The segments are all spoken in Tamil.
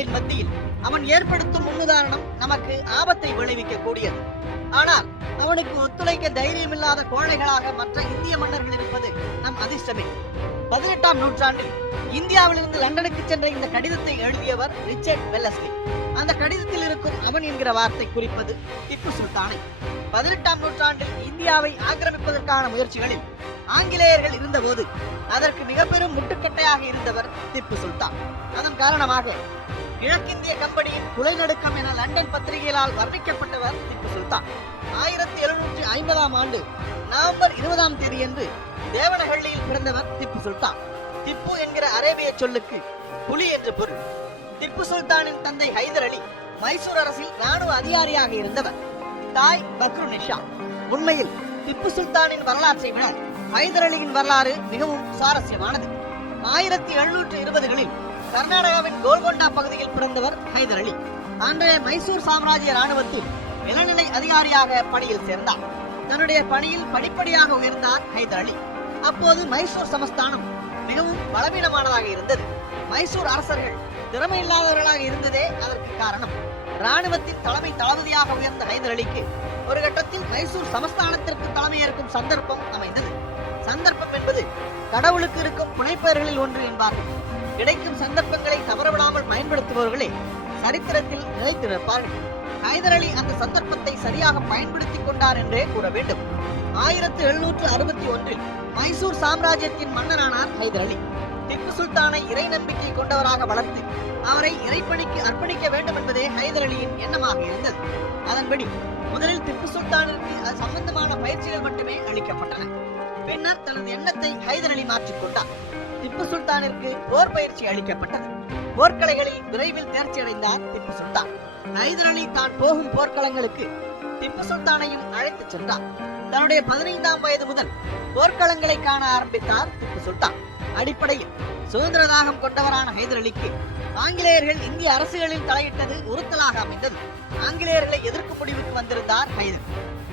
சூழல்களின் மத்தியில் அவன் ஏற்படுத்தும் முன்னுதாரணம் நமக்கு ஆபத்தை விளைவிக்க கூடியது ஆனால் அவனுக்கு ஒத்துழைக்க தைரியமில்லாத கோழைகளாக மற்ற இந்திய மன்னர்கள் இருப்பது நம் அதிர்ஷ்டமே. பதினெட்டாம் நூற்றாண்டில் இந்தியாவிலிருந்து லண்டனுக்கு சென்ற இந்த கடிதத்தை எழுதியவர் ரிச்சர்ட் வெல்லஸ்லி. அந்த கடிதத்தில் இருக்கும் அவன் என்கிற வார்த்தை குறிப்பது திப்பு சுல்தானை. பதினெட்டாம் நூற்றாண்டில் இந்தியாவை ஆக்கிரமிப்பதற்கான முயற்சிகளில் ஆங்கிலேயர்கள் இருந்தபோது அதற்கு மிக பெரும் முட்டுக்கட்டையாக இருந்தவர் திப்பு சுல்தான். அதன் காரணமாக கிழக்கிந்திய கம்பெனியின் குலைநடுக்கம் என லண்டன் பத்திரிகைகளால் வர்ணிக்கப்பட்டவர் திப்பு சுல்தான். ஆயிரத்தி எழுநூற்றி ஐம்பதாம் ஆண்டு நவம்பர் இருபதாம் தேதியன்று தேவனஹள்ளியில் பிறந்தவர் திப்பு சுல்தான். திப்பு என்கிற அரேபிய சொல்லுக்கு புலி என்று பொருள். திப்பு சுல்தானின் தந்தை ஹைதர் அலி மைசூர் அரசில் ராணுவ அதிகாரியாக இருந்தவர். தாய் பக்ரு நிஷா உண்மையில் திப்பு சுல்தானின் வரலாற்றை விட ஹைதர் அலியின் வரலாறு மிகவும் சுவாரஸ்யமானது. ஆயிரத்தி எழுநூற்று இருபதுகளில் கர்நாடகாவின் கோல்கொண்டா பகுதியில் பிறந்தவர் ஹைதர் அலி. அன்றைய மைசூர் சாம்ராஜ்ய ராணுவத்தில் இளநிலை அதிகாரியாக பணியில் சேர்ந்தார். தன்னுடைய பணியில் படிப்படியாக உயர்ந்தார் ஹைதர் அலி. அப்போது மைசூர் சமஸ்தானம் மிகவும் பலவீனமானதாக இருந்தது. மைசூர் அரசர்கள் திறமையில்லாதவர்களாக இருந்ததே அதற்கு காரணம். ராணுவத்தின் தலைமை தளபதியாக உயர்ந்த ஹைதர் அலிக்கு ஒரு கட்டத்தில் மைசூர் சமஸ்தானத்திற்கு தலைமையேற்கும் சந்தர்ப்பம் அமைந்தது. சந்தர்ப்பம் என்பது கடவுளுக்கு இருக்கும் புனைப்பெயர்களில் ஒன்று என்பார்கள் கிடைக்கும் சந்தர்ப்பங்களை தவறவிடாமல் பயன்படுத்துபவர்களே சரித்திரத்தில் நிலைத்து நிற்பார்கள். ஹைதர் அலி அந்த சந்தர்ப்பத்தை சரியாக பயன்படுத்திக் கொண்டார் என்றே கூற வேண்டும். ஆயிரத்தி எழுநூற்று அறுபத்தி ஒன்றில் மைசூர் சாம்ராஜ்யத்தின் மன்னரானார் ஹைதர் அலி. திப்பு சுல்தானை இறை நம்பிக்கை கொண்டவராக வளர்த்து அவரை இறைப்பணிக்கு அர்ப்பணிக்க வேண்டும் என்பதே ஹைதர் அலியின் எண்ணமாக இருந்தது. அதன்படி முதலில் திப்பு சுல்தானிற்கு அது சம்பந்தமான பயிற்சிகள் மட்டுமே அளிக்கப்பட்டன. பின்னர் தனது எண்ணத்தை ஹைதர் அலி மாற்றிக்கொண்டார் திப்பு சுல்தானிற்கு போர் பயிற்சி அளிக்கப்பட்டது. போர்க்கலைகளில் விரைவில் தேர்ச்சி அடைந்தார் திப்பு சுல்தான். ஹைதர் அலி தான் போகும் போர்க்களங்களுக்கு திப்பு சுல்தானையும் அழைத்துச் சென்றார். தன்னுடைய பதினைந்தாம் வயது முதல் போர்க்களங்களை காண ஆரம்பித்தார் திப்பு சுல்தான். அடிப்படையில் சுதந்திர தாகம் கொண்டவரான ஹைதர் அலிக்கு ஆங்கிலேயர்கள் இந்திய அரசுகளில் தலையிட்டது உறுத்தலாக அமைந்தது. ஆங்கிலேயர்களை எதிர்க்கும் முடிவுக்கு வந்திருந்தார் ஹைதர்.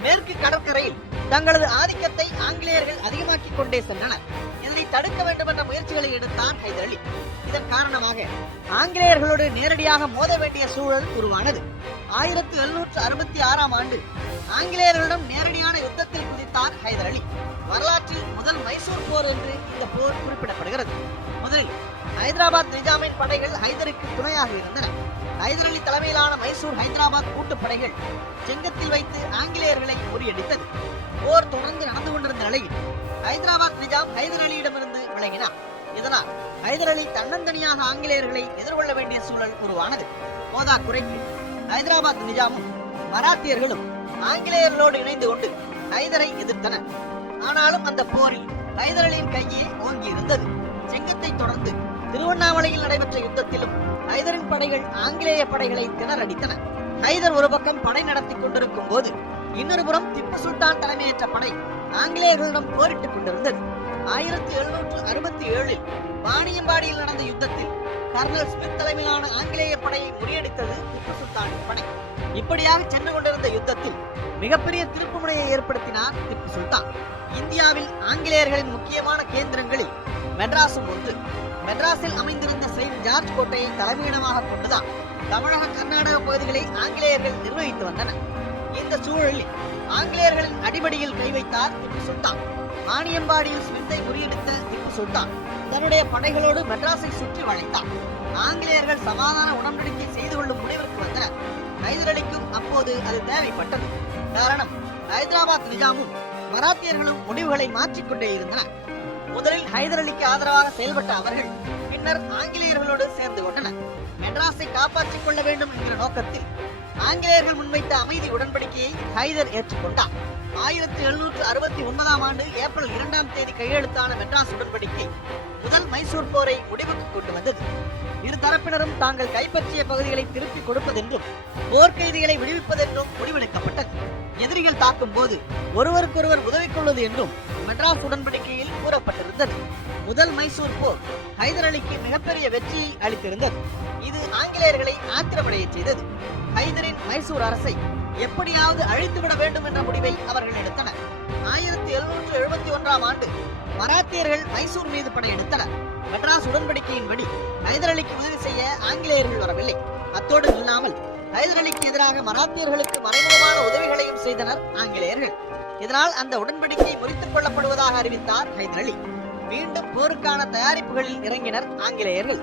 மேற்கு கடற்கரையில் தங்களது ஆதிக்கத்தை ஆங்கிலேயர்கள் அதிகமாக்கிக் கொண்டே சென்றனர். இதனை தடுக்க வேண்டும் என்ற முயற்சிகளை எடுத்தான் ஹைதர் அலி. இதன் காரணமாக ஆங்கிலேயர்களோடு நேரடியாக மோத வேண்டிய சூழல் உருவானது. ஆயிரத்தி எழுநூற்று அறுபத்தி ஆறாம் ஆண்டு ஆங்கிலேயர்களிடம் நேரடியான யுத்தத்தில் குதித்தார் ஹைதர் அலி. வரலாற்றில் முதல் மைசூர் போர் என்று இந்த போர் குறிப்பிடப்படுகிறது. முதலில் ஹைதராபாத் நிஜாமின் படைகள் ஹைதருக்கு துணையாக இருந்தன. ஹைதர் அலி தலைமையிலான மைசூர் ஹைதராபாத் கூட்டுப்படைகள் செங்கத்தில் வைத்து ஆங்கிலேயர்களை முறியடித்தது. போர் தொடர்ந்து நடந்து கொண்டிருந்த நிலையில் ஹைதராபாத் நிஜாம் ஹைதர் அலியிடமிருந்து விலகினார். இதனால் ஹைதர் அலி தன்னந்தனியாக ஆங்கிலேயர்களை எதிர்கொள்ள வேண்டிய சூழல் உருவானது. போதா குறைக்கு ஹைதராபாத் நிஜாமும் மராத்தியர்களும் ஆங்கிலேயர்களோடு இணைந்து கொண்டு ஹைதரை எதிர்த்தனர். ஆனாலும் அந்த போரில் ஹைதர் அலியின் கையே ஓங்கி இருந்தது செங்கத்தை தொடர்ந்து திருவண்ணாமலையில் நடைபெற்ற யுத்தத்திலும் ஹைதரின் படைகள் ஆங்கிலேய படைகளை திணறடித்தன. ஹைதர் ஒரு பக்கம் படை நடத்தி கொண்டிருக்கும் போது இன்னொரு புறம் திப்பு சுல்தான் தலைமையேற்ற படை ஆங்கிலேயர்களிடம் போரிட்டுக் கொண்டிருந்தது. ஆயிரத்தி எழுநூற்று அறுபத்தி ஏழில் வாணியம்பாடியில் நடந்த யுத்தத்தில் கர்னல் ஸ்மித் தலைமையிலான ஆங்கிலேய படையை முறியடித்தது திப்பு சுல்தானின் படை. இப்படியாக சென்று கொண்டிருந்த யுத்தத்தில் மிகப்பெரிய திருப்புமுனையை ஏற்படுத்தினார் திப்பு சுல்தான். இந்தியாவில் ஆங்கிலேயர்களின் முக்கியமான கேந்திரங்களில் மெட்ராஸும் ஒன்று. மெட்ராஸில் அமைந்திருந்த செயின்ட் ஜார்ஜ் கோட்டையை தலைமையிடமாக கொண்டுதான் தமிழக கர்நாடக பகுதிகளை ஆங்கிலேயர்கள் நிர்வகித்து வந்தனர் இந்த சூழலில் ஆங்கிலேயர்களின் அடிபடியில் கை வைத்தார் திப்பு சுல்தான். ஆணியம்பாடியில் ஸ்மித்தை முறியடித்த திப்பு சுல்தான் தன்னுடைய படைகளோடு மெட்ராஸை சுற்றி வளைத்தார். ஆங்கிலேயர்கள் சமாதான உடன்படிக்கை செய்து கொள்ளும் முடிவிற்கு வந்தனர். ஹைதர் அலிக்கும் அப்போது அது தேவைப்பட்டது. காரணம் ஹைதராபாத் நிஜாமும் மராத்தியர்களும் முடிவுகளை மாற்றிக்கொண்டே இருந்தனர். முதலில் ஹைதர் அலிக்கு ஆதரவாக செயல்பட்ட அவர்கள் பின்னர் ஆங்கிலேயர்களோடு சேர்ந்து கொண்டனர். மெட்ராஸை காப்பாற்றிக் கொள்ள வேண்டும் என்கிற நோக்கத்தில் ஆங்கிலேயர்கள் முன்வைத்த அமைதி உடன்படிக்கையை ஹைதர் ஏற்றுக்கொண்டார். ஆயிரத்தி எழுநூற்று அறுபத்தி ஒன்பதாம் ஆண்டு ஏப்ரல் இரண்டாம் தேதி கையெழுத்தான மெட்ராஸ் உடன்படிக்கை முதல் மைசூர் போரை முடிவுக்கு கொண்டு வந்தது. இரு தரப்பினரும் தாங்கள் கைப்பற்றிய பகுதிகளை திருப்பிக் கொடுப்பதென்றும் போர்க்கைதிகளை விடுவிப்பதென்றும் முடிவெடுக்கப்பட்டது. எதிரிகள் தாக்கும் போது ஒருவருக்கொருவர் உதவி கொள்வது என்றும் மெட்ராஸ் உடன்படிக்கையில் கூறப்பட்டிருந்தது. முதல் மைசூர் போர் ஹைதர் அலிக்கு மிகப்பெரிய வெற்றியை அளித்திருந்தது. இது ஆங்கிலேயர்களை ஆத்திரமடைய செய்தது. ஹைதரின் மைசூர் அரசை எப்படியாவது அழித்துவிட வேண்டும் என்ற முடிவை அவர்கள் எடுத்தனர். ஆயிரத்தி எழுநூற்று எழுபத்தி ஒன்றாம் ஆண்டு மராத்தியர்கள் மைசூர் மீது படையெடுத்தனர். மெட்ராஸ் உடன்படிக்கையின்படி ஹைதர் அலிக்கு உதவி செய்ய ஆங்கிலேயர்கள் வரவில்லை. அத்தோடு இல்லாமல் ஹைதரலிக்கு எதிராக மராத்தியர்களுக்கு மறைமுகமான உதவிகளையும் செய்தனர் ஆங்கிலேயர்கள். இதனால் அந்த உடன்படிக்கை முறித்துக் கொள்ளப்படுவதாக அறிவித்தார் ஹைதரலி மீண்டும் போருக்கான தயாரிப்புகளில் இறங்கினர் ஆங்கிலேயர்கள்.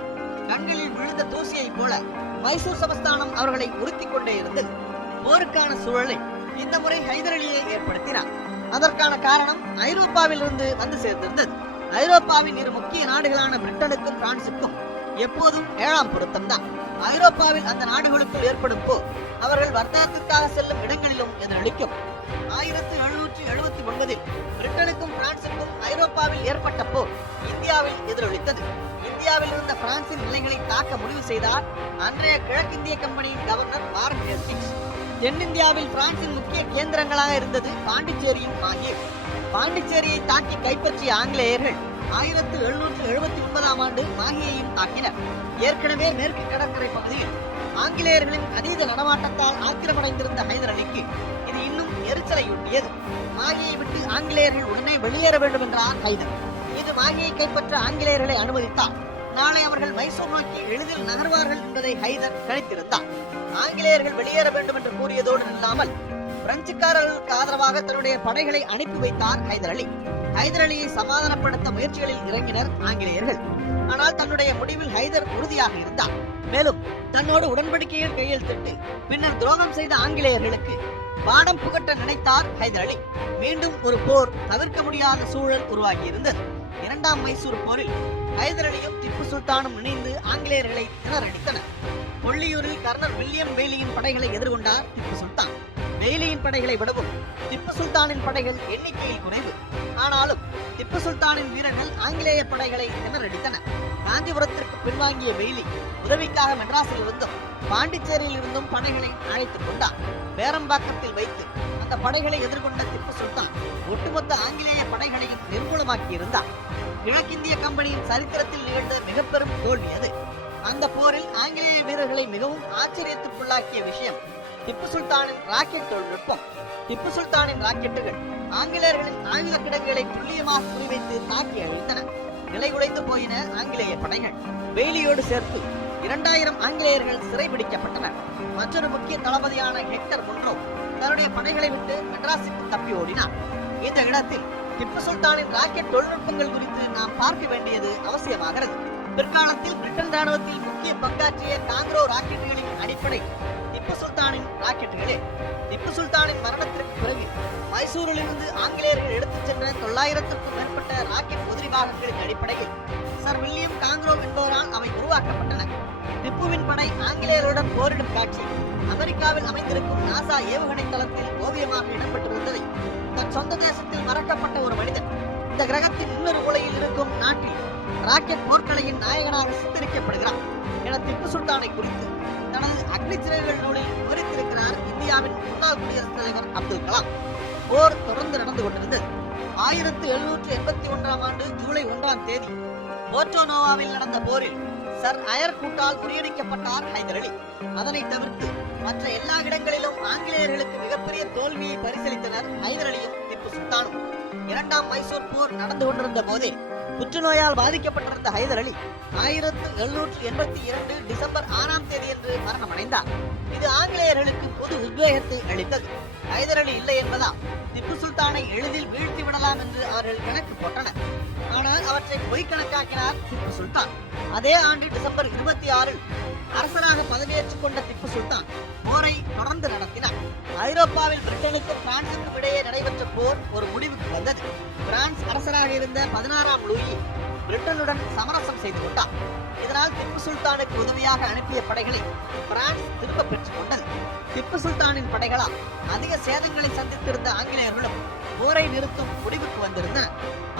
கண்களில் விழுந்த தூசியைப் போல மைசூர் சமஸ்தானம் அவர்களை உறுத்திக் கொண்டே இருந்தது. போருக்கான சூழலை இந்த முறை ஹைதரலியை ஏற்படுத்தினார். அதற்கான காரணம் ஐரோப்பாவில் இருந்து வந்து சேர்ந்திருந்தது. ஐரோப்பாவின் இரு முக்கிய நாடுகளான பிரிட்டனுக்கும் பிரான்சுக்கும் எப்போதும் ஏழாம் பொருத்தம்தான் ஐரோப்பாவில் அந்த நாடுகளுக்குள் ஏற்படும் போர் அவர்கள் வர்த்தகத்திற்காக செல்லும் இடங்களிலும் எதிரொலிக்கும் ஆயிரத்தி எழுநூற்றி எழுபத்தி ஒன்பதில் பிரிட்டனுக்கும் பிரான்சுக்கும் ஐரோப்பாவில் ஏற்பட்ட போர் இந்தியாவில் எதிரொலித்தது இந்தியாவில் இருந்த பிரான்சின் நிலைகளை தாக்க முடிவு செய்தார் அன்றைய கிழக்கிந்திய கம்பெனியின் கவர்னர் வாரன் ஹேஸ்டிங்ஸ் தென்னிந்தியாவில் பிரான்சின் முக்கிய கேந்திரங்களாக இருந்தது பாண்டிச்சேரியும் மாஹே பாண்டிச்சேரியை தாக்கி கைப்பற்றிய ஆங்கிலேயர்கள் ஆயிரத்து எழுநூற்று எழுபத்தி ஒன்பதாம் ஆண்டு மாஹியையும் தாக்கினர். ஏற்கனவே மேற்கு கடற்கரை பகுதியில் ஆங்கிலேயர்களின் அதீத நடமாட்டத்தால் ஆத்திரமடைந்திருந்த ஹைதர் அலிக்கு இது இன்னும் எரிச்சலையூட்டியது. மாஹியை விட்டு ஆங்கிலேயர்கள் உடனே வெளியேற வேண்டும் என்றார் ஹைதர். இது மாகியை கைப்பற்ற ஆங்கிலேயர்களை அனுமதித்தார். நாளை அவர்கள் மைசூர் நோக்கி எளிதில் நகர்வார்கள் என்பதை ஹைதர் கணித்திருந்தார் ஆங்கிலேயர்கள் வெளியேற வேண்டும் என்று கூறியதோடு இல்லாமல் பிரெஞ்சுக்காரர்களுக்கு ஆதரவாக தன்னுடைய படைகளை அனுப்பி வைத்தார் ஹைதர் அலி. ஹைதர் அலியை சமாதானப்படுத்த முயற்சிகளில் இறங்கினர் ஆங்கிலேயர்கள். ஆனால் தன்னுடைய முடிவில் ஹைதர் உறுதியாக இருந்தார். மேலும் தன்னோடு உடன்படிக்கையில் கையெழுத்திட்டு பின்னர் துரோகம் செய்த ஆங்கிலேயர்களுக்கு பாடம் புகட்ட நினைத்தார் ஹைதர் அலி. மீண்டும் ஒரு போர் தவிர்க்க முடியாத சூழல் உருவாகியிருந்தது. இரண்டாம் மைசூர் போரில் ஹைதர் அலியும் திப்பு சுல்தானும் இணைந்து ஆங்கிலேயர்களை திணறடித்தனர். கொள்ளியூரில் கர்னல் வில்லியம் பெய்லியின் படைகளை எதிர்கொண்டார் திப்பு சுல்தான். டெய்லியின் படைகளை விடவும் திப்பு சுல்தானின் படைகள் எண்ணிக்கையில் குறைவு. ஆனாலும் திப்பு சுல்தானின் வீரர்கள் ஆங்கிலேய படைகளை திணறடித்தனர். காஞ்சிபுரத்திற்கு பின்வாங்கிய வெயிலி உதவிக்காக மெட்ராஸில் இருந்தும் பாண்டிச்சேரியில் இருந்தும் படைகளை அழைத்துக் கொண்டார் பேரம்பாக்கத்தில் வைத்து அந்த படைகளை எதிர்கொண்ட திப்பு சுல்தான் ஒட்டுமொத்த ஆங்கிலேய படைகளையும் நிர்மூலமாக்கி இருந்தார் கிழக்கிந்திய கம்பெனியின் சரித்திரத்தில் நிகழ்ந்த மிக பெரும் தோல்வி அது. அந்த போரில் ஆங்கிலேய வீரர்களை மிகவும் ஆச்சரியத்துக்குள்ளாக்கிய விஷயம் திப்பு சுல்தானின் ராக்கெட் தொழில்நுட்பம் திப்பு சுல்தானின் ராக்கெட்டுகள் ஆங்கிலேயர்களின் ஆயுத கிடங்குகளை துல்லியமாக குறிவைத்து தாக்கி அழித்தன. நிலை உடைந்து போயின ஆங்கிலேய படைகள். வேலியோடு சேர்த்து இரண்டாயிரம் ஆங்கிலேயர்கள் சிறைபிடிக்கப்பட்டனர். மற்றொரு முக்கிய தளபதியான ஹெக்டர் முன்ரோ தன்னுடைய படைகளை விட்டு மெட்ராஸுக்கு தப்பி ஓடினார். இந்த இடத்தில் திப்பு சுல்தானின் ராக்கெட் தொழில்நுட்பங்கள் குறித்து நாம் பார்க்க வேண்டியது அவசியமாகிறது. பிற்காலத்தில் பிரிட்டன் ராணுவத்தில் முக்கிய பங்காற்றிய காங்கிரோ ராக்கெட்டுகளின் அடிப்படை திப்பு சுல்தானின் ராக்கெட்டுகளே. திப்பு சுல்தானின் மரணத்திற்கு பிறகு மைசூரில் இருந்து ஆங்கிலேயர்கள் எடுத்துச் சென்ற தொள்ளாயிரத்திற்கும் மேற்பட்ட ராக்கெட் உதிரி பாகங்களின் அடிப்படையில் சர் வில்லியம் காங்க்ரோவ் என்பவரால் அவை உருவாக்கப்பட்டன. திப்புவின் படை ஆங்கிலேயருடன் போரிடும் காட்சி அமெரிக்காவில் அமைந்திருக்கும் நாசா ஏவுகணை தளத்தில் ஓவியமாக இடம்பெற்றிருந்ததை. தன் சொந்த தேசத்தில் மறக்கப்பட்ட ஒரு மனிதன். இந்த கிரகத்தின் இன்னொரு மூலையில் இருக்கும் நாட்டில் ராக்கெட் போர்க்கலையின் நாயகனாக சித்தரிக்கப்படுகிறார் என திப்பு சுல்தானை குறித்து தனது நூலில் விவரித்திருக்கிறார் இந்தியாவின் முன்னாள் குடியரசுத் தலைவர் அப்துல் கலாம். போர் தொடர்ந்து நடந்து கொண்டிருந்தது. ஆயிரத்தி எழுநூற்றி எண்பத்தி ஒன்றாம் ஆண்டு ஜூலை ஒன்றாம் தேதி போர்டோனோவாவில் நடந்த போரில் சர் அயர் கூட்டால் முறியடிக்கப்பட்டார் ஹைதர் அலி. அதனை தவிர்த்து மற்ற எல்லா இடங்களிலும் ஆங்கிலேயர்களுக்கு மிகப்பெரிய தோல்வியை பரிசீலித்தனர் ஹைதர் அலியும் திப்பு சுல்தானும். இரண்டாம் மைசூர் போர் நடந்து கொண்டிருந்த போதே புற்றுநோயால் பாதிக்கப்பட்டிருந்த ஹைதர் அலி ஆயிரத்து எழுநூற்று எண்பத்தி இரண்டு டிசம்பர் ஆறாம் தேதியன்று மரணமடைந்தார். இது ஆங்கிலேயர்களுக்கு பொது உத்வேகத்தை அளித்தது. ஹைதர் அலி இல்லை என்பதால் திப்பு சுல்தானை எளிதில் வீழ்த்தி விடலாம் என்று அவர்கள் கணக்கு போட்டனர். ஆனால் அவற்றை பொய்க்கணக்காக்கினார் திப்பு சுல்தான். அதே ஆண்டு டிசம்பர் இருபத்தி ஆறில் அரசராக பதவியேற்றுக் கொண்ட திப்பு சுல்தான் போரை தொடர்ந்து நடத்தினார். ஐரோப்பாவில் பிரிட்டனுக்கும் பிரான்சுக்கும் இடையே நடைபெற்ற போர் ஒரு முடிவுக்கு வந்தது. பிரான்ஸ் அரசராக இருந்த பதினாறாம் லூயி பிரிட்டனுடன் சமரசம் செய்து கொண்டார் இதனால் திப்பு சுல்தானுக்கு உதவியாக அனுப்பிய படைகளை பிரான்ஸ் திரும்ப பெற்றுக் கொண்டது. திப்பு சுல்தானின் படைகளால் அதிக சேதங்களை சந்தித்திருந்த ஆங்கிலேயர்களும் போரை நிறுத்தும் முடிவுக்கு வந்திருந்த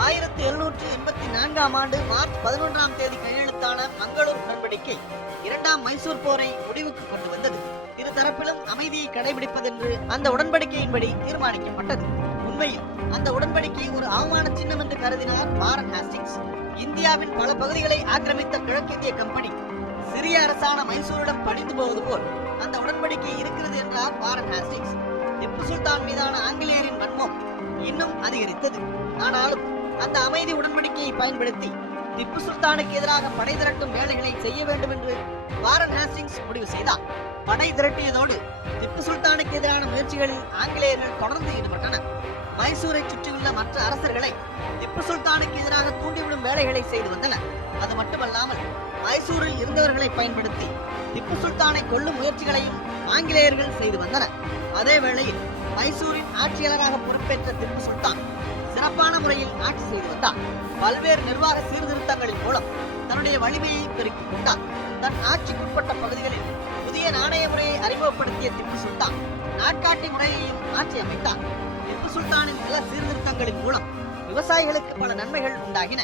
ஆயிரத்தி எழுநூற்றி எண்பத்தி நான்காம் ஆண்டு மார்ச் பதினொன்றாம் தேதி கையெழுத்தான மங்களூர் உடன்படிக்கை இரண்டாம் மைசூர் போரை முடிவுக்கு கொண்டு வந்தது. இரு தரப்பிலும் அமைதியை கடைபிடிப்பதென்று அந்த உடன்படிக்கையின்படி தீர்மானிக்கப்பட்டது. உண்மையில் அந்த உடன்படிக்கை ஒரு அவமான சின்னம் என்று கருதினார் வாரன் ஹாஸ்டிங்ஸ். இந்தியாவின் பல பகுதிகளை ஆக்கிரமித்த கிழக்கிந்திய கம்பெனி சிறிய அரசான மைசூரிடம் படிந்து போவது போல் அந்த உடன்படிக்கை இருக்கிறது என்றார் வாரன் ஹாஸ்டிங்ஸ். திப்பு சுல்தான் மீதான ஆங்கிலேயரின் வன்மம் இன்னும் அதிகரித்தது. ஆனாலும் அந்த அமைதி உடன்படிக்கையை பயன்படுத்தி திப்பு சுல்தானுக்கு எதிராக படை திரட்டும் வேலைகளை செய்ய வேண்டும் என்று வாரன் ஹாஸ்டிங்ஸ் முடிவு செய்தார். படை திரட்டியதோடு திப்பு சுல்தானுக்கு எதிரான முயற்சிகளில் ஆங்கிலேயர்கள் தொடர்ந்து ஈடுபட்டனர். மைசூரை சுற்றியுள்ள மற்ற அரசர்களை திப்பு சுல்தானுக்கு எதிராக தூண்டிவிடும் வேலைகளை செய்து வந்தனர். அது மட்டுமல்லாமல் மைசூரில் இருந்தவர்களை பயன்படுத்தி திப்பு சுல்தானை கொல்லும் முயற்சிகளையும் ஆங்கிலேயர்கள் செய்து வந்தனர். அதே வேளையில் மைசூரின் ஆட்சியாளராக பொறுப்பேற்ற திப்பு சுல்தான் சிறப்பான முறையில் ஆட்சி செய்து வந்தார். பல்வேறு நிர்வாக சீர்திருத்தங்களின் மூலம் தன்னுடைய வலிமையை பெருக்கிக் கொண்டார். தன் ஆட்சிக்குட்பட்ட பகுதிகளில் புதிய நாணய முறையை அறிமுகப்படுத்திய திப்பு சுல்தான் நாட்காட்டி முறையையும் ஆட்சி அமைத்தார். சுல்தானின் நில சீர்திருத்தங்களின் மூலம் விவசாயிகளுக்கு பல நன்மைகள் உண்டாகின.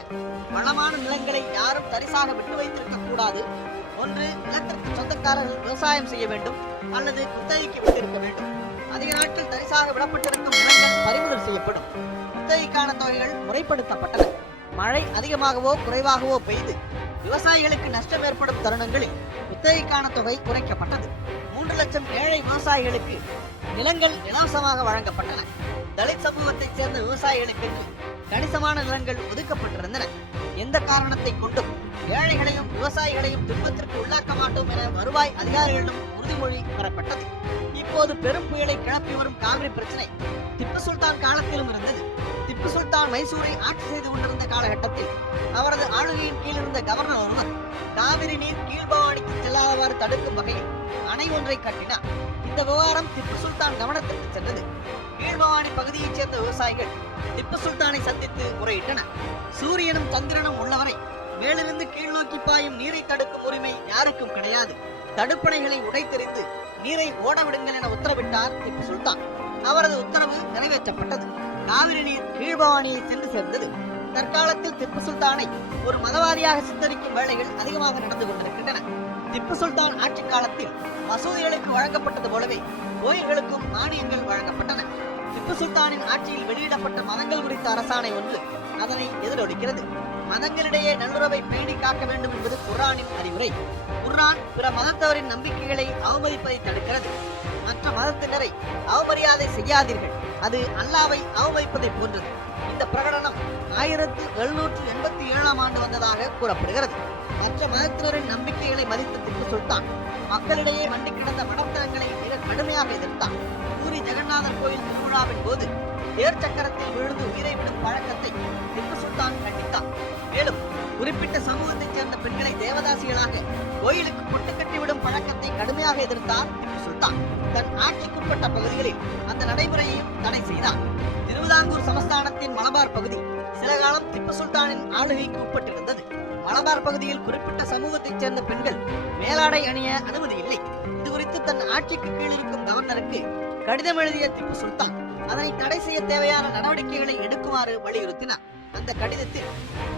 வளமான நிலங்களை யாரும் தரிசாக விட்டு வைத்திருக்க கூடாது. ஒன்று நிலத்திற்கு சொந்தக்காரர்கள் விவசாயம் செய்ய வேண்டும். அல்லது குத்தகைக்கு விட்டிருக்க வேண்டும். அதிக நாட்கள் தரிசாக விடப்பட்டிருக்கும் நிலங்கள் பறிமுதல் செய்யப்படும். குத்தகைக்கான தொகைகள் முறைப்படுத்தப்பட்டன. மழை அதிகமாகவோ குறைவாகவோ பெய்து விவசாயிகளுக்கு நஷ்டம் ஏற்படும் தருணங்களில் குத்தகைக்கான தொகை குறைக்கப்பட்டது. மூன்று லட்சம் ஏழை விவசாயிகளுக்கு நிலங்கள் இலவசமாக வழங்கப்பட்டன. தலித் சமூகத்தைச் சேர்ந்த விவசாயிகளுக்கு கணிசமான நிலங்கள் ஒதுக்கப்பட்டிருந்தன. எந்த காரணத்தை கொண்டும் ஏழைகளையும் விவசாயிகளையும் துன்பத்திற்கு உள்ளாக்க மாட்டோம் என வருவாய் அதிகாரிகளிடம் உறுதிமொழி பெறப்பட்டது. இப்போது பெரும் புயலை கிளப்பி வரும் காவிரி பிரச்சனை திப்பு சுல்தான் காலத்திலும் இருந்தது. திப்பு சுல்தான் மைசூரை ஆட்சி செய்து கொண்டிருந்த காலகட்டத்தில் அவரது ஆளுகையின் கீழ் இருந்த கவர்னர் ஒருவர் காவிரி நீர் கீழ்பவானிக்கு செல்லாதவாறு தடுக்கும் வகையில் அணை ஒன்றை கட்டினார். இந்த விவகாரம் திப்பு சுல்தான் கவனத்திற்கு சென்றது. கீழ்பவானி பகுதியைச் சேர்ந்த விவசாயிகள் திப்பு சுல்தானை சந்தித்து முறையிட்டனர். சூரியனும் சந்திரனும் உள்ளவரை மேலிருந்து கீழ் நோக்கி பாயும் நீரை தடுக்கும் உரிமை யாருக்கும் கிடையாது. தடுப்பணைகளை உடைத்தெறிந்து நீரை ஓடவிடுங்கள் என உத்தரவிட்டார் திப்பு சுல்தான். அவரது உத்தரவு நிறைவேற்றப்பட்டது. காவிரி நீர் கீழ்பவானியை சென்று சேர்ந்தது. தற்காலத்தில் திப்பு சுல்தானை ஒரு மதவாதியாக சித்தரிக்கும் வேலைகள் அதிகமாக நடந்து கொண்டிருக்கின்றன. திப்பு சுல்தான் ஆட்சி காலத்தில் மசூதிகளுக்கு வழங்கப்பட்டது போலவே கோயில்களுக்கும் மானியங்கள் வழங்கப்பட்டன. திப்பு சுல்தானின் ஆட்சியில் வெளியிடப்பட்ட மதங்கள் குறித்த அரசாணை ஒன்று அதனை எதிரொலிக்கிறது. மதங்களிடையே நல்லுறவை பேணி காக்க வேண்டும் என்பது குர்ஆனின் அறிவுரை. குர்ஆன் பிற மதத்தவரின் நம்பிக்கைகளை அவமதிப்பதை தடுக்கிறது. மற்ற மதத்தினரை அவமரியாதை செய்யாதீர்கள். அது அல்லாவை அவமதிப்பதை போன்றது. இந்த பிரகடனம் ஆயிரத்தி எழுநூற்று எண்பத்தி ஏழாம் ஆண்டு வந்ததாக கூறப்படுகிறது. மற்ற மதத்தினரின் நம்பிக்கைகளை மதித்து திப்பு சுல்தான் மக்களிடையே வண்டி கிடந்த மடத்தனங்களை மிக கடுமையாக எதிர்த்தான். பூரி ஜெகநாதர் கோயில் திருவிழாவின் போது தேர் சக்கரத்தில் விழுந்து உயிரை விடும் பழக்கத்தை திப்பு சுல்தான் கண்டித்தான். மேலும் குறிப்பிட்ட சமூகத்தைச் சேர்ந்த பெண்களை தேவதாசிகளாக கோயிலுக்கு பொட்டு கட்டிவிடும் பழக்கத்தை கடுமையாக எதிர்த்தார் திப்பு சுல்தான் தன் ஆட்சிக்குட்பட்ட பகுதிகளில் அந்த நடைமுறையையும் தடை செய்தார் திருவிதாங்கூர் சமஸ்தானத்தின் மலபார் பகுதி சில காலம் திப்பு சுல்தானின் ஆளுகைக்கு உட்பட்டிருந்தது. மலபார் பகுதியில் குறிப்பிட்ட சமூகத்தைச் சேர்ந்த பெண்கள் மேலாடை அணிய அனுமதி இல்லை. இது குறித்து தன் ஆட்சிக்கு கீழ் இருக்கும் கவர்னருக்கு கடிதம் எழுதிய திப்பு சுல்தான் அதனை தடை செய்ய தேவையான நடவடிக்கைகளை எடுக்குமாறு வலியுறுத்தினார். அந்த கடிதத்தில்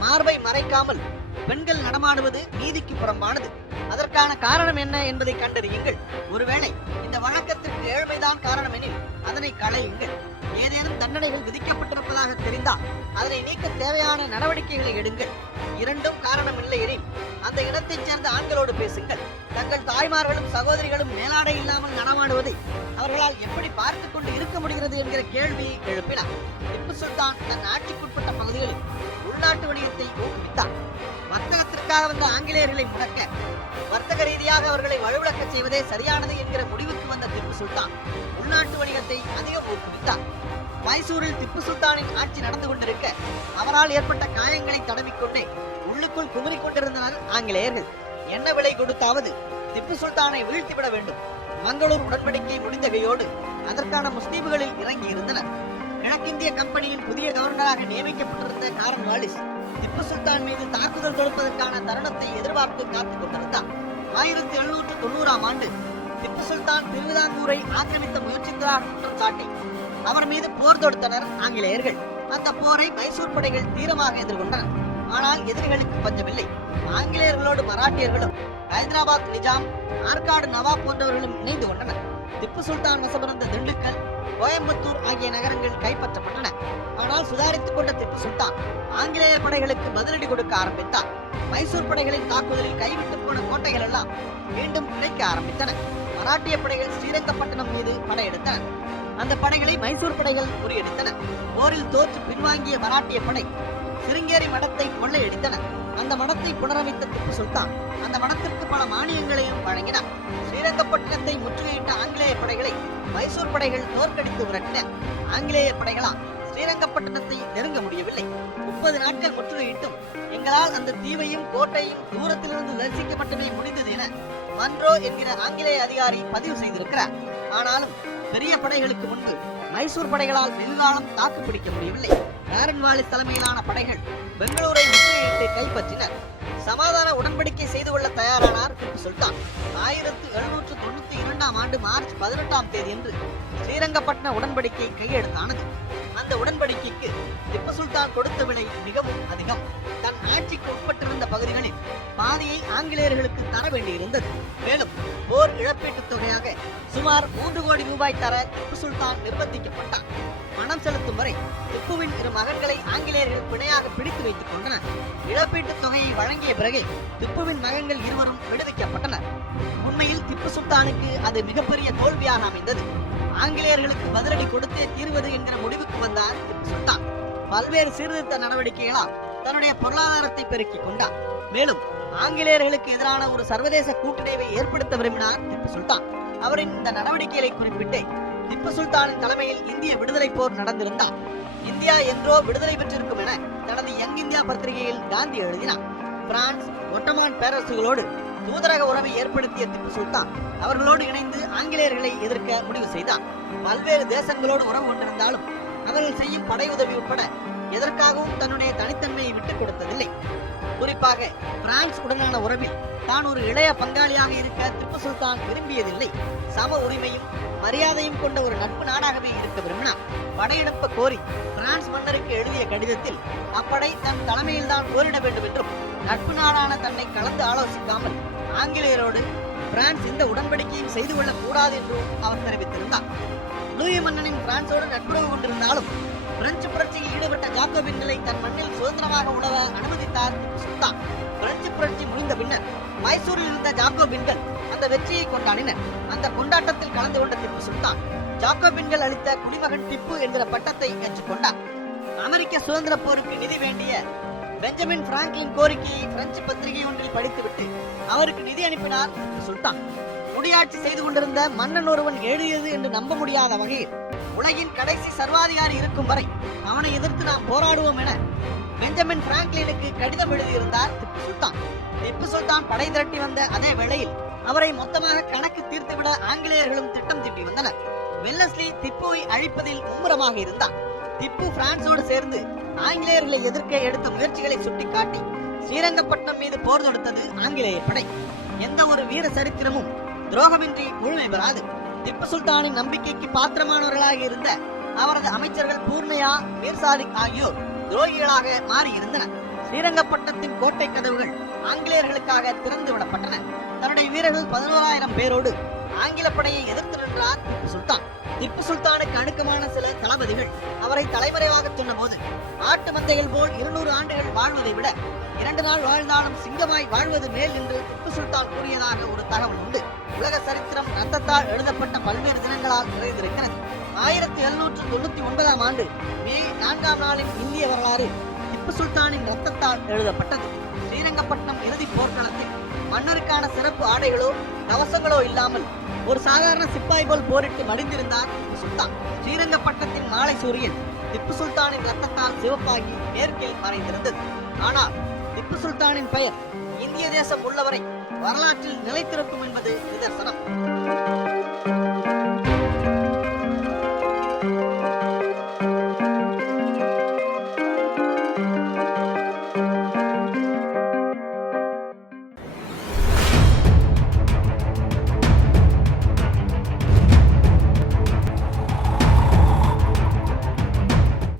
மார்பை மறைக்காமல் பெண்கள் நடமாடுவது நீதிக்கு புறம்பானது. அதற்கான காரணம் என்ன என்பதை கண்டறியுங்கள். ஒருவேளை இந்த வழக்கத்திற்கு ஏழ்மைதான் காரணம் எனில் அதனை களையுங்கள். ஏதேனும் தண்டனைகள் விதிக்கப்பட்டிருப்பதாக தெரிந்தால் அதனை நீக்க தேவையான நடவடிக்கைகளை எடுங்கள். இரண்டும் காரணம் இல்லை அந்த இடத்தைச் சேர்ந்த ஆண்களோடு பேசுங்கள். தங்கள் தாய்மார்களும் சகோதரிகளும் மேலாடை இல்லாமல் நடமாடுவதை அவர்களால் எப்படி பார்த்துக் கொண்டு இருக்க முடிகிறது என்கிற கேள்வியை எழுப்பினார். திப்பு சுல்தான் தன் ஆட்சிக்குட்பட்ட பகுதிகளில் உள்நாட்டு வணிகத்தை ஊக்குவித்தார். வர்த்தகத்திற்காக வந்த ஆங்கிலேயர்களை முடக்க வர்த்தக ரீதியாக அவர்களை வலுவிழக்க செய்வதே சரியானது என்கிற முடிவுக்கு வந்த திப்பு சுல்தான். உள்நாட்டு வணிகத்தை அதிகம் ஊக்குவித்தார். மைசூரில் திப்பு சுல்தானின் ஆட்சி நடந்து கொண்டிருக்க அவரால் ஏற்பட்ட காயங்களை தடவிக்கொண்டே உள்ளுக்குள் குமரிக் கொண்டிருந்தனர் ஆங்கிலேயர்கள். என்ன விலை கொடுத்தாவது? திப்பு சுல்தானை வீழ்த்திவிட வேண்டும். மங்களூர் உடன்படிக்கை முடிந்தகையோடு அதற்கான முஸ்லீம்களில் இறங்கி இருந்தனர் கிழக்கிந்திய கம்பெனியின் புதிய கவர்னராக நியமிக்கப்பட்டிருந்த காரன் வாலிஸ் திப்பு சுல்தான் மீது தாக்குதல் தொடுப்பதற்கான தருணத்தை எதிர்பார்த்து காத்துக் கொண்டிருந்தார். ஆயிரத்தி எழுநூற்று தொண்ணூறாம் ஆண்டு திப்பு சுல்தான் திருவிதாங்கூரை ஆக்கிரமித்த முயற்சித்தார் குற்றம் சாட்டி அவர் மீது போர் தொடுத்தனர் ஆங்கிலேயர்கள். அந்த போரை மைசூர் படைகள் தீரமாக எதிர்கொண்டனர் ஆனால் எதிரிகளுக்கு பஞ்சமில்லை. ஆங்கிலேயர்களோடு மராட்டியர்களும் ஹைதராபாத் நிஜாம் ஆற்காடு நவாப் போன்றவர்களும் இணைந்து கொண்டனர். திப்பு சுல்தான் வசமிருந்த திண்டுக்கல் கோயம்புத்தூர் ஆகிய நகரங்கள் கைப்பற்றப்பட்டன. ஆனால் சுதாரித்துக் கொண்ட திப்பு சுல்தான் ஆங்கிலேயர் படைகளுக்கு பதிலடி கொடுக்க ஆரம்பித்தார் மைசூர் படைகளின் தாக்குதலில் கைவிட்டு போன கோட்டைகள் எல்லாம் மீண்டும் கிடைக்க ஆரம்பித்தன. மராட்டிய படைகள் ஸ்ரீரங்கப்பட்டணம் மீது படையெடுத்தன. அந்த படைகளை மைசூர் படைகள் முறியடித்தன. போரில் தோற்று பின்வாங்கிய மராட்டிய படை சிருங்கேரி மடத்தை கொள்ளையடித்தன. அந்த மடத்தை புனரமைத்த திப்பு சுல்தான் அந்த மடத்திற்கு பல மானியங்களையும் வழங்கினார் ஸ்ரீரங்கப்பட்டினத்தை முற்றுகையிட்ட ஆங்கிலேய படைகளை மைசூர் படைகள் தோற்கடித்து விரட்டின. ஆங்கிலேய படைகளால் ஸ்ரீரங்கப்பட்டினத்தை நெருங்க முடியவில்லை. முப்பது நாட்கள் முற்றுகையிட்டும் எங்களால் அந்த தீவையும் கோட்டையும் தூரத்திலிருந்து தரிசிக்கப்பட்டமே முடிந்தது என மன்றோ என்கிற ஆங்கிலேய அதிகாரி பதிவு செய்திருக்கிறார். ஆனாலும் பெரிய படைகளுக்கு முன்பு மைசூர் படைகளால் வெகுகாலம் தாக்கு பிடிக்க முடியவில்லை. ஆரன்வாலிஸ் தலைமையிலான படைகள் பெங்களூரை முற்றுகையிட்டு கைப்பற்றினர். சமாதான உடன்படிக்கை செய்து கொள்ள தயாரானார் சுல்தான் ஆயிரத்து எழுநூற்று தொண்ணூத்தி இரண்டாம் ஆண்டு மார்ச் பதினெட்டாம் தேதியன்று ஸ்ரீரங்கப்பட்டின உடன்படிக்கை கையெழுத்தானது. அந்த உடன்படிக்கைக்கு திப்பு சுல்தான் கொடுத்த விலை மிகவும் அதிகம். தன் ஆட்சிக்கு உட்பட்டிருந்த பகுதிகளில் பாதியை ஆங்கிலேயர்களுக்கு தர வேண்டியிருந்தது. மேலும் போர் இழப்பீட்டுத் தொகையாக சுமார் மூன்று கோடி ரூபாய் தர திப்பு சுல்தான் நிர்பந்திக்கப்பட்டார். பணம் செலுத்தும் வரை திப்புவின் இரு மகன்களை ஆங்கிலேயர்கள் பிணையாக பிடித்து வைத்துக் கொண்டனர். இழப்பீட்டுத் தொகையை வழங்கிய பிறகு திப்புவின் மகன்கள் இருவரும் விடுவிக்கப்பட்டனர். உண்மையில் திப்பு சுல்தானுக்கு அது மிகப்பெரிய தோல்வியாக அமைந்தது. ஆங்கிலேயர்களுக்கு பதிலடி கொடுத்தே தீர்வது என்கிற முடிவுக்கு வந்தார் திப்பு சுல்தான். பல்வேறு சீர்திருத்த நடவடிக்கைகளால் தன்னுடைய பொருளாதாரத்தை பெருக்கிக் கொண்டார். மேலும் ஆங்கிலேயர்களுக்கு எதிரான ஒரு சர்வதேச கூட்டணிவை ஏற்படுத்த விரும்பினார் திப்பு சுல்தான். அவரின் இந்த நடவடிக்கைகளை குறிப்பிட்டு திப்பு சுல்தானின் தலைமையில் இந்திய விடுதலை போர் நடந்திருந்தார். இந்தியா என்றோ விடுதலை பெற்றிருக்கும் என தனது யங் இந்தியா பத்திரிகையில் காந்தி எழுதினார். பிரான்ஸ் ஒட்டமான் பேரரசுகளோடு தூதரக உறவை ஏற்படுத்திய திப்பு சுல்தான் அவர்களோடு இணைந்து ஆங்கிலேயர்களை எதிர்க்க முடிவு செய்தார். பல்வேறு தேசங்களோடு உறவு கொண்டிருந்தாலும் அவர்கள் செய்யும் படை உதவி உட்பட எதற்காகவும் தன்னுடைய தனித்தன்மையை விட்டுக் கொடுத்ததில்லை. குறிப்பாக பிரான்ஸ் உடனான உறவில் தான் ஒரு இளைய பங்காளியாக இருக்க திப்பு சுல்தான் விரும்பியதில்லை. சம உரிமையும் மரியாதையும் கொண்ட ஒரு நட்பு நாடாகவே இருக்க விரும்பினார் படையெடுப்ப கோரி பிரான்ஸ் மன்னருக்கு எழுதிய கடிதத்தில் அப்படை தன் தலைமையில் தான் போரிட வேண்டும் என்றும் நட்பு நாடான தன்னை கலந்து ஆலோசிக்காமல் ஆங்கிலேயரோடு பிரான்ஸ் இந்த உடன்படிக்கையும் செய்து கொள்ளக் கூடாது என்றும் அவர் தெரிவித்திருந்தார். லூயி மன்னனின் பிரான்சோடு நட்புறவு கொண்டிருந்தாலும் பிரெஞ்சு புரட்சியில் ஈடுபட்ட ஜாக்கோபின்களை தன் மண்ணில் சுதந்திரமாக உணவ அனுமதித்தார் சுல்தான். பிரெஞ்சு புரட்சி முடிந்த பின்னர் மைசூரில் இருந்த ஜாக்கோபின்கள் அந்த வெற்றியை கொண்டாடினர். அந்த கொண்டாட்டத்தில் கலந்து கொண்ட திப்பு சுல்தான் ஜாக்கோபின்கள் அளித்த குடிமகன் திப்பு என்கிற பட்டத்தை ஏற்றுக்கொண்டார். அமெரிக்க சுதந்திர போருக்கு நிதி வேண்டிய பெஞ்சமின் பிராங்க்லின் கோரிக்கையை பிரெஞ்சு பத்திரிகை ஒன்றில் படித்துவிட்டு அவருக்கு நிதி அனுப்பினார் சுல்தான். முடியாட்சி செய்து கொண்டிருந்த மன்னன் ஒருவன் எழுதியது என்று நம்ப முடியாத வகையில் உலகின் கடைசி சர்வாதிகாரி இருக்கும் வரை அவனை எதிர்த்து நாம் போராடுவோம் என பெஞ்சமின் பிராங்க்லினுக்கு கடிதம் எழுதியிருந்தார் திப்பு சுல்தான். திப்பு சுல்தான் படை திரட்டி வந்த அதே வேளையில் அவரை மொத்தமாக கணக்கு தீர்த்துவிட ஆங்கிலேயர்களும் திட்டம் தீட்டி வந்தனர். வெல்லஸ்லி திப்புவை அழிப்பதில் மும்முரமாக இருந்தார். திப்பு பிரான்சோடு சேர்ந்து ஆங்கிலேயர்களை எதிர்க்க எடுத்த முயற்சிகளை சுட்டிக்காட்டி ஸ்ரீரங்கப்பட்டினம் மீது போர் தொடுத்தது ஆங்கிலேய படை. எந்த ஒரு வீர சரித்திரமும் துரோகமின்றி முழுமை பெறாது. திப்பு சுல்தானின் நம்பிக்கைக்கு பாத்திரமானவர்களாக இருந்த அவரது அமைச்சர்கள் பூர்ணையா மீர்சாலிக் ஆகியோர் துரோகிகளாக மாறியிருந்தனர். ஸ்ரீரங்கப்பட்டத்தின் கோட்டை கதவுகள் ஆங்கிலேயர்களுக்காக திறந்து விடப்பட்டன. தன்னுடைய வீரர்கள் பதினோராயிரம் பேரோடு ஆங்கில படையை எதிர்த்து நின்றார் திப்பு சுல்தான். திப்பு சுல்தானுக்கு அணுக்கமான சில தளபதிகள் அவரை தலைமறைவாக சொன்னபோது ஆட்டு மந்தைகள் போல் இருநூறு ஆண்டுகள் வாழ்வதை விட இரண்டு நாள் வாழ்ந்தாலும் சிங்கமாய் வாழ்வது மேல் என்று திப்பு சுல்தான் கூறியதாக ஒரு தகவல் உண்டு. உலக சரித்திரம் ரத்தத்தால் எழுதப்பட்ட பல்வேறு தினங்களால் நிறைந்திருக்கிறது. ஆயிரத்தி எழுநூற்று தொண்ணூத்தி ஒன்பதாம் ஆண்டு மே நான்காம் நாளின் இந்திய வரலாறு திப்பு சுல்தானின் ரத்தத்தால் எழுதப்பட்டது. ஸ்ரீரங்கப்பட்டினம் இறுதி போர்க்களத்தில் மன்னருக்கான சிறப்பு ஆடைகளோ கவசங்களோ இல்லாமல் ஒரு சாதாரண சிப்பாய் போல் போரிட்டு மடிந்திருந்தார் திப்பு சுல்தான். ஸ்ரீரங்கப்பட்டத்தின் மாலை சூரியன் திப்பு சுல்தானின் ரத்தத்தால் சிவப்பாகி மேற்கில் மறைந்திருந்தது. ஆனால் திப்பு சுல்தானின் பெயர் இந்திய தேசம் உள்ளவரை வரலாற்றில் நிலைத்திருக்கும் என்பது நிதர்சனம்.